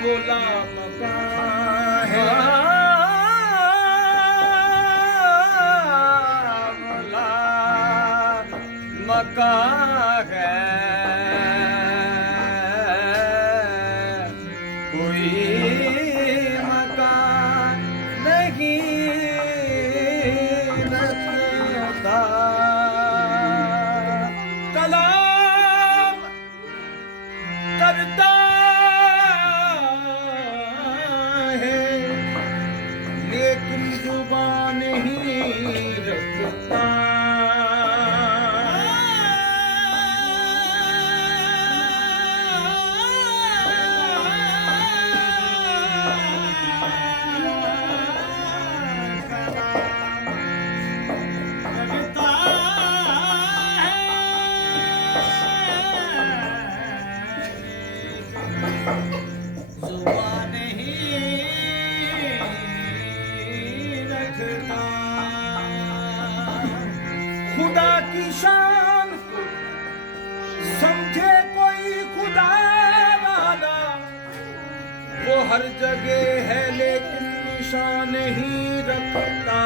बोला मकान है, बोला मकान है, कोई मकान नहीं रखता। कलाम करता है लेकिन जुबान नहीं रखता। जुबान ही रखता। खुदा की शान को समझे कोई खुदा वाला, वो हर जगह है लेकिन निशान ही रखता।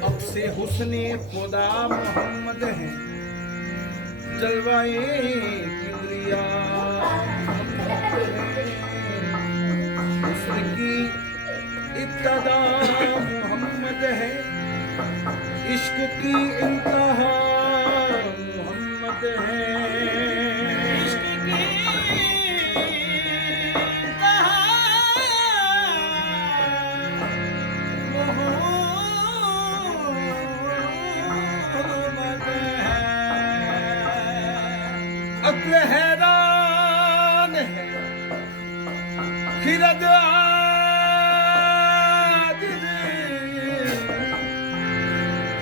अब से हुस्ने खुदा मोहम्मद है, जलवाए किबरिया हुस्न की इब्तदा मोहम्मद है, इश्क की इंतहा मोहम्मद है। अक्ल हैरान है, खिरद आजिज़,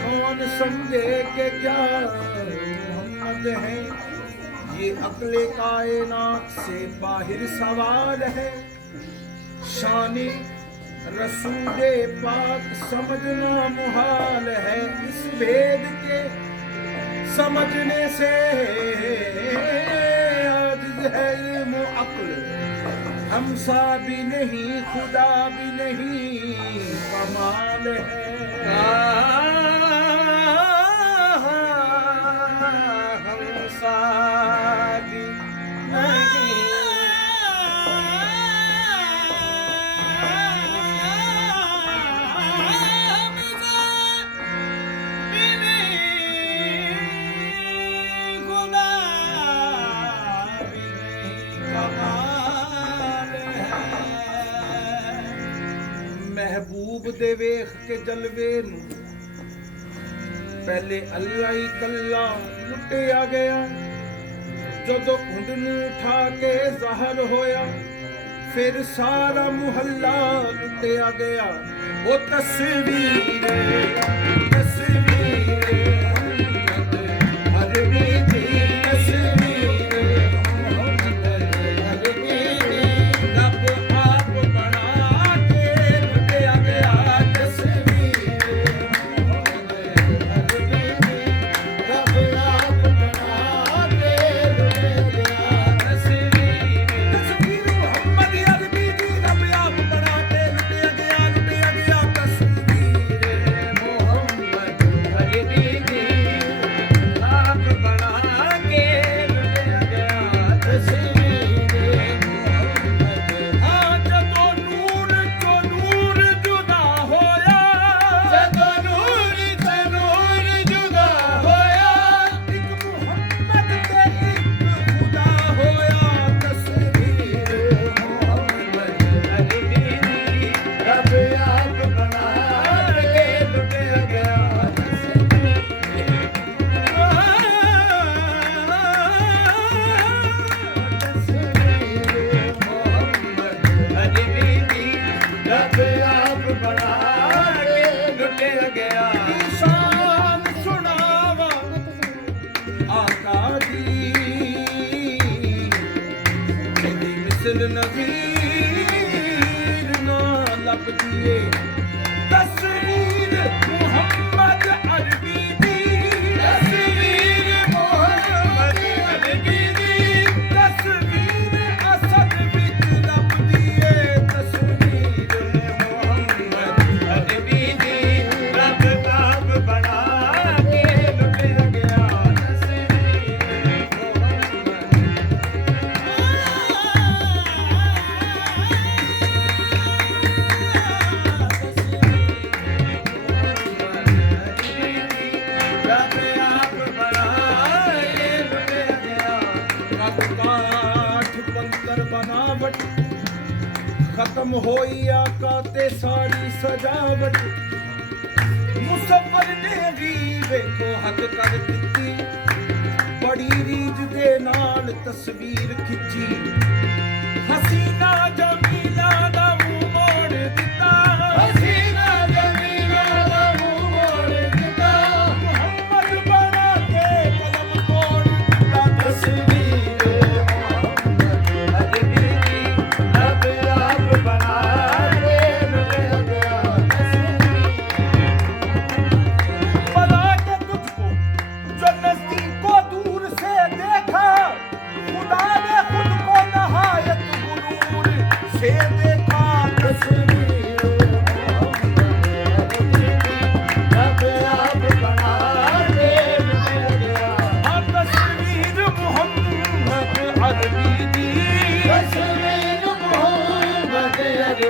कौन समझे कि क्या मोहम्मद है। ये अक्ल कायनात से बाहर सवाल है, शानी रसूले पाक समझना मुहाल है। इस भेद के समझने से आजिज़ है इल्म अक्ल, हमसा भी नहीं खुदा भी नहीं, कमाल है। हमसा भी नहीं, महबूब दे वेख के जलवे नू पहले अल्लाह ही कल्ला लुटिया गया, जदों घुंड नू उठा के ज़हर होया, फिर सारा मुहल्ला लुटिया गया। वो तस्वीर ਮਿਸਲ ਨਜ਼ੀਰ ਨਾ ਲੱਭਦੀ ਏ ਤਸਵੀਰ ਮੁਹੰਮਦ ਅਰਬੀ ਦੀ ਤਸਵੀਰ ਮੁਹੰਮਦ ਅਰਬੀ ਦੀ ਤਸਵੀਰ ਅਸਦ ਵਿੱਚ ਲੱਭਦੀ ਏ ਤਸਵੀਰ ਮੁਹੰਮਦ ਅਰਬੀ ਦੀ ਰੱਬ ਕਾਬ ਬਣਾ ਕੇ ਲੁੱਟਿਆ ਗਿਆ बनावट खत्म होई आका ते सारी सजावट मुसव्वर ने भी वेखो हद कर दित्ती बड़ी रीज दे नाल तस्वीर खिंची हसीना जमीला दा मुंह मोड़ दिता हसीना जमीला दा मुंह मोड़ दिता मुहम्मद बना के कलम तोड़ दिता तस्वीर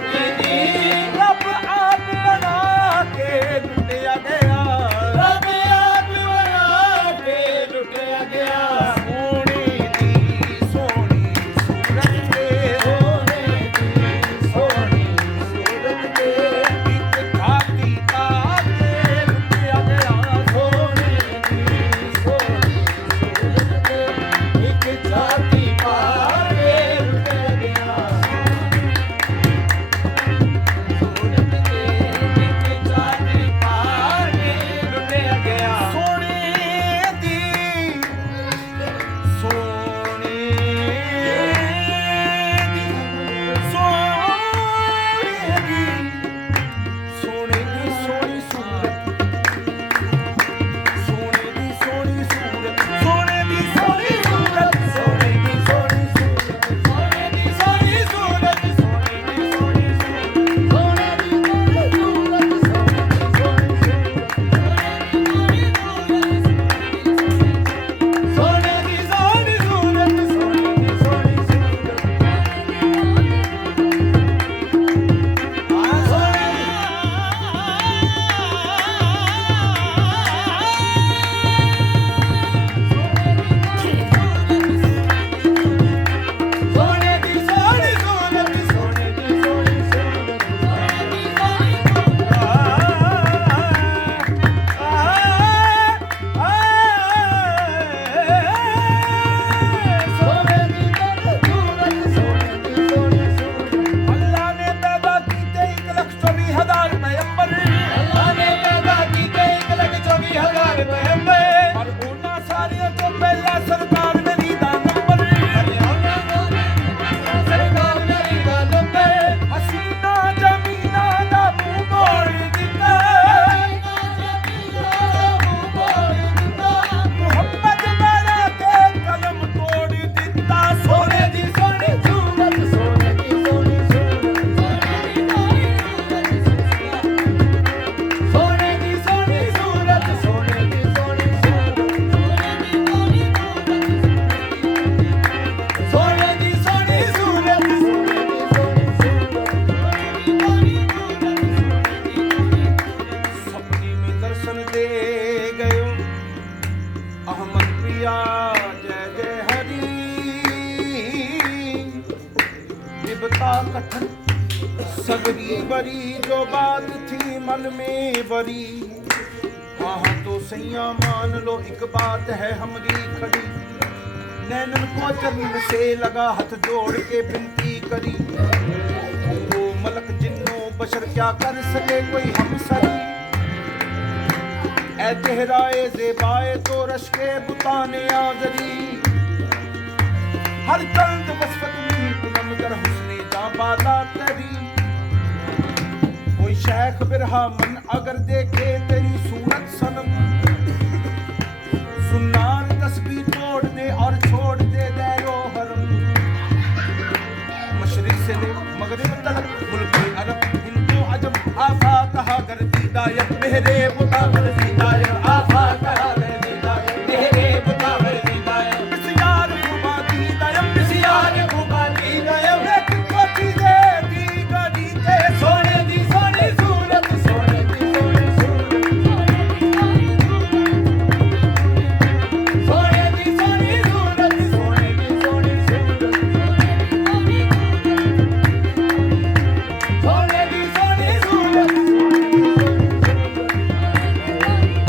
रब आप बना के लुटिया गया रब आप बना के लुटिया गया सोने दी सोनी सूरत दे सोने दी सोनी सूरत दे एक छाती ताके लुटिया गया सोने दी सोनी सूरत दे एक छाती पाके लुटिया गया कथन सगरी बरी जो बात थी मन में बरी हाँ तो सैया मान लो एक बात है हमारी खड़ी नैनन को चरण से लगा हाथ जोड़ के विनती करी वो मलक जिन्नो बशर क्या कर सके कोई हमसरी ऐ चेहराए ज़ेबाए तो रश के बुताने आज़री हर चंद वस्फत में पुनम दर वाला तेरी कोई शेख बिरहामन अगर देखे तेरी सूरत सनम सुनार तस्बीह तोड़ दे और छोड़ दे दैरो हरम मशरिक से ले मगरिब तलक मुल्क अरब हिंदू अजम आफा कहा करती दायत मेरे मुताबिर हिदायत आफा कहा करती दायत मेरे मुताबिर हिदायत बिसियार मुबादी दायत बिसियार मुबादी दायत एक कोठी दे दी गड़ी ते सोने दी सोनी सूरत सोने दी सोनी सूरत सोने दी सोनी सूरत सोने दी सोनी सूरत सोने दी सोनी सूरत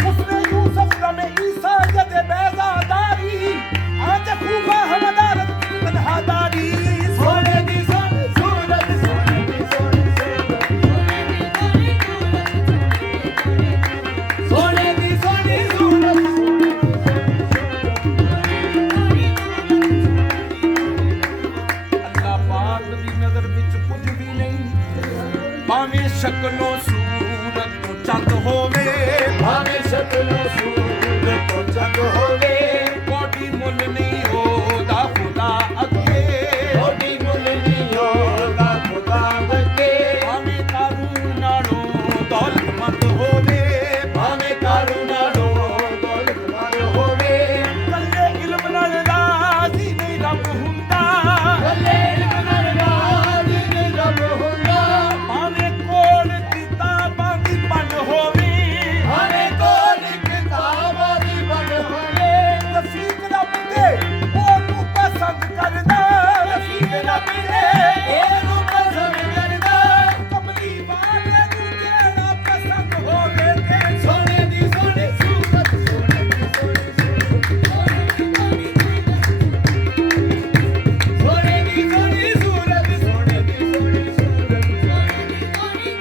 उसने यूसुफ रमे ईसा जदे बेजादारी आज खूबा हमदारत तन्हादारी सोने दी सोनी सूरत सोने दी सोनी सूरत सोने दी सोनी सूरत अल्लाह पाक दी नजर विच कुछ भी नहीं भावें शक्लों सूरत तो चंद होवे भावें शक्लों सूरत तो चंद होवे कोटी मुल नहीं होदा खुदा अगे कोटी मुल नहीं होदा खुदा अगे भावें कारू नालों दौलतमंद होवे भावें कारू नालों दौलतमंद होवे कल्ले इल्म नाल राज़ी नहीं रब हुंदा कल्ले इल्म नाल राज़ी नहीं रब हुंदा भावें कोल किताबां दी बन होवे भावें कोल किताबां दी बन होवे रफीक रब दे ओनू पसंद करदा रफीक रब दे ओनू पसंद करदा कमली वाले नू जेड़ा पसंद होवे ते सोने दी सोनी सूरत सोने दी सोनी सूरत सोने दी सोनी सूरत सोने दी सोनी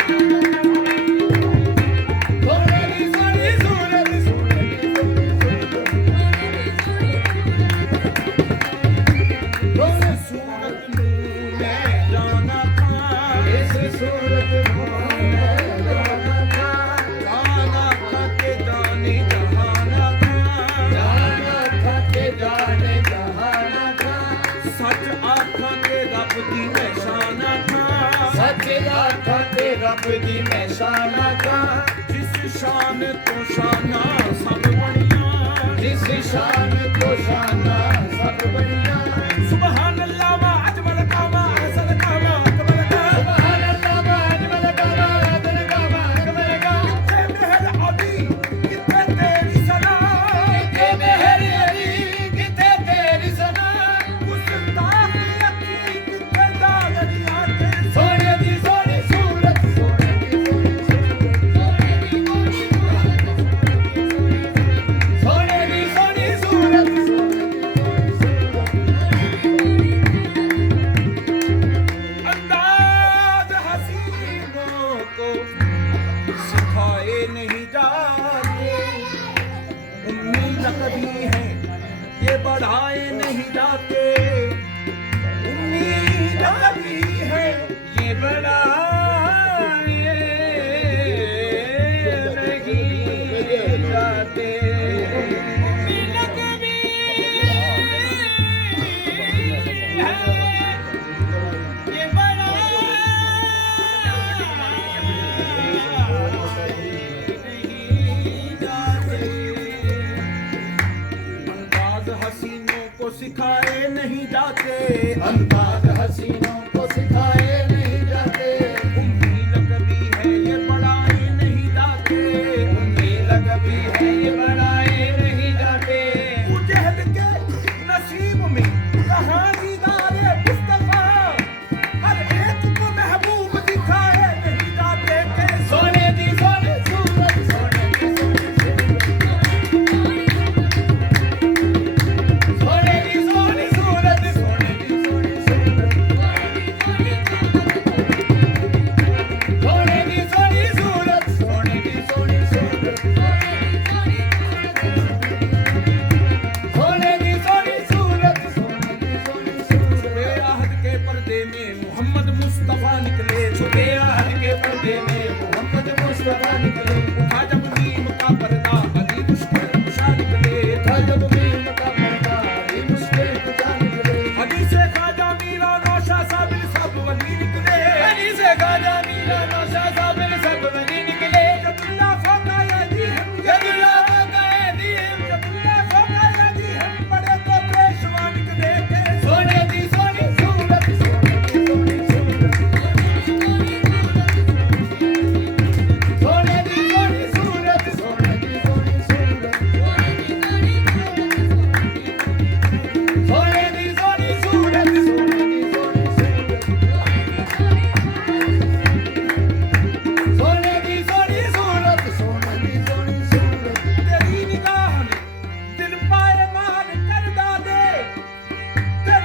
सूरत सोने दी सोनी सूरत सोने दी सोने सूरत मैं जाना था इस सूरत को मैं जाना था के जाने जहाना था जाने जहाना था सच आखा के रब दी निशाना था सच आखा के रब दी निशाना था जिस शान तो शाना सब बढ़िया जिस शान तो शाना सब बढ़िया सुभान अल्लाह वा अजमल कामा हसन कामा अकबर का सुभान अल्लाह वा अजमल कामा हसन कामा अकबर का किथे मेहर अली किथे तेरी सना किथे मेहर अली किथे तेरी सना गुस्ताख अकी किथे दागड़ियां ते सोने दी सोनी सूरत सोने दी सोनी सोने दी सोनी सूरत अंदाज हसीनों को सिखाए नहीं जाते उम्मीद कभी है ये बढ़ाए नहीं जाते उम्मीद कभी है ये बढ़ाए नहीं जाते ये अंदाज हसीनों को सिखाए नहीं जाते अंदाज हसीनों को सिखाए नहीं जाते उम्मीद कभी है ये बढ़ाए नहीं जाते उम्मीद कभी है ये बढ़ाए नहीं जाते उजहद के नसीब में कहाँ दीदारे मुस्तफा हर एक को महबूब दिखाए नहीं जाते के सोने दी सोनी सूरत सोने दी सोनी सूरत सोने दी सोनी सूरत सोने दी सोनी सूरत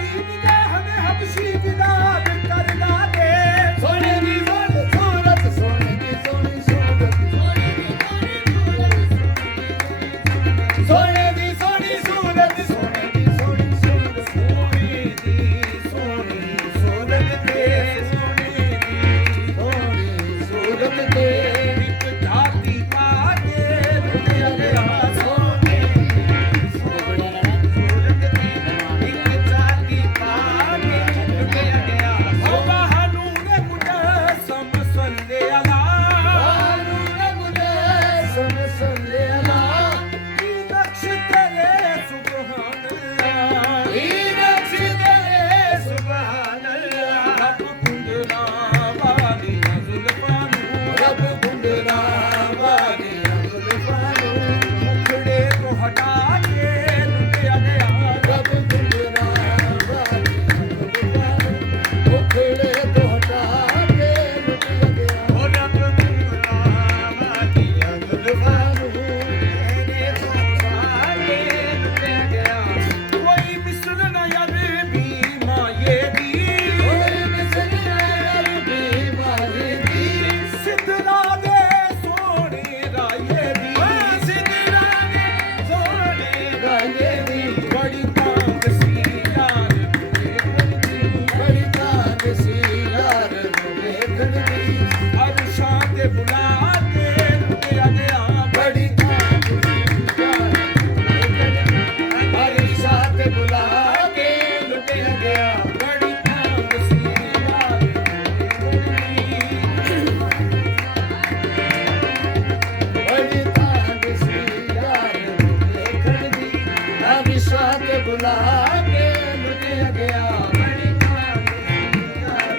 ਦੀ ਨਿਗਾਹ ਨੇ ਹਬਸ਼ੀ ਵਿਦਾਦ ਕਰਦਾ ਦੇ ਸੋਹਣੇ ਦੀ ਸੋਹਣੀ ਸੂਰਤ ਸੋਹਣੇ ਦੀ ਸੋਹਣੀ ਸੂਰਤ ਸੋਹਣੇ ਦੀ ਸੋਹਣੀ ਸੂਰਤ ਸੋਹਣੇ ਦੀ ਸੋਹਣੀ ਸੂਰਤ ਸੋਹਣੇ ਦੀ ਸੋਹਣੀ ਸੂਰਤ ਤੇ ਸੋਹਣੇ ਦੀ ਸੋਹਣੀ ਸੂਰਤ ਤੇ ਇੱਕ ਜਾਤੀ ਪਾ ਕੇ ਲੁੱਟਿਆ ਗਿਆ ਸੋਹਣੇ ਦੀ ਸੋਹਣੀ ਸੂਰਤ ਤੇ ਇੱਕ ਚਾਤੀ ਪਾ ਕੇ ਲੁਟਿਆ ਗਿਆ ਉਹ ਬਹਾਨੂੰ ਨੇ ਮੁਜਸਮ ਸੱਲੇ ਅਲਾ ਕੀ ਨਕਸ਼ ਤੇਰੇ ਸੁਭਾਨ ਅੱਲਾਹ ਰੱਬ ਕੁੰਡਲਾ ਵਾਲੀਆਂ ਜ਼ੁਲਫਾਂ ਨੂੰ ਮੁਖੜੇ ਤੋਂ ਹਟਾ ਕੇ ਲੁੱਟਿਆ ਗਿਆ ਉਹ ਰੱਬ ਗੁਲਾਮਾਂ ਦੀਆਂ ਜ਼ੁਲਫਾਂ ਨੂੰ ਇਹਦੇ ਤੋਂ ਸਾਰੇ ਲੁਟਿਆ ਗਿਆ ਕੋਈ ਮਿਸਲ ਨਾ ਯਾਰ ਵੀ ਮਾਏ ਦੀ ਸਿੱਧਰਾ ਦੇ ਸੋਹਣੇ ਰਾਏ ਦੀ ਸਿੱਧਰਾ ਦੇ ਸੋਹਣੇ ਰਾਏ ਦੀ ਬੜੀ ਤਾਂਗ ਸੀ ਯਾਰ ਅਰਸ਼ਾਂ ਤੇ ਬੁਲਾ ਕੇ ਲੁੱਟਿਆ ਗਿਆ ਬੜੀ ਬਾਰਿਸ਼ਾਂ ਤੇ ਬੁਲਾ ਕੇ ਲੁਟਿਆ ਗਿਆ ਬੜੀ ਤਾਂਗ ਸੀ ਯਾਰ ਬੜੀ ਤਾਂਗ ਸੀ ਯਾਰ ਦੇਖਣ ਦੀ ਬਾਰਿਸ਼ਾਂ ਤੇ ਬੁਲਾ ਕੇ ਲੁਟਿਆ ਗਿਆ ਬੜੀ ਤਾਂਗ ਸੀ ਯਾਰ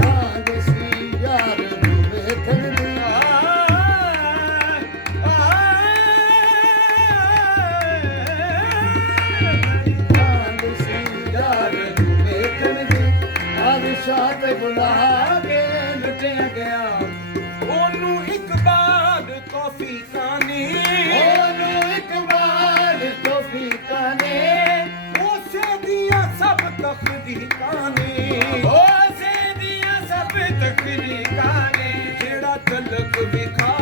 ਤਾਂਗ ਸੀ ਯਾਰ ਨੂੰ ਵੇਖਣ ਦੀ ਤਾਂਗ ਸੀ ਯਾਰ ਨੂੰ ਵੇਖਣ ਦੀ ਬਾਰਿਸ਼ਾਂ ਤੇ ਬੁਲਾ ਕੇ ਲੁਟਿਆ ਗਿਆ ਉਹਨੂੰ ਇੱਕ ਬਾਰ ਤੌਫੀਕਾਂ ਨੇ ਉਹਨੂੰ ਇੱਕ ਵਾਰ ਤੋਫੀਕਾਂ ਨੇ ਉਸੇ ਦੀਆਂ ਸਭ ਤਖਦੀਕਾਂ ਨੇ ਉਸੇ ਦੀਆਂ ਸਭ ਤਕਦੀਰਾਂ ਨੇ ਜਿਹੜਾ ਝਲਕ ਵਿਖਾ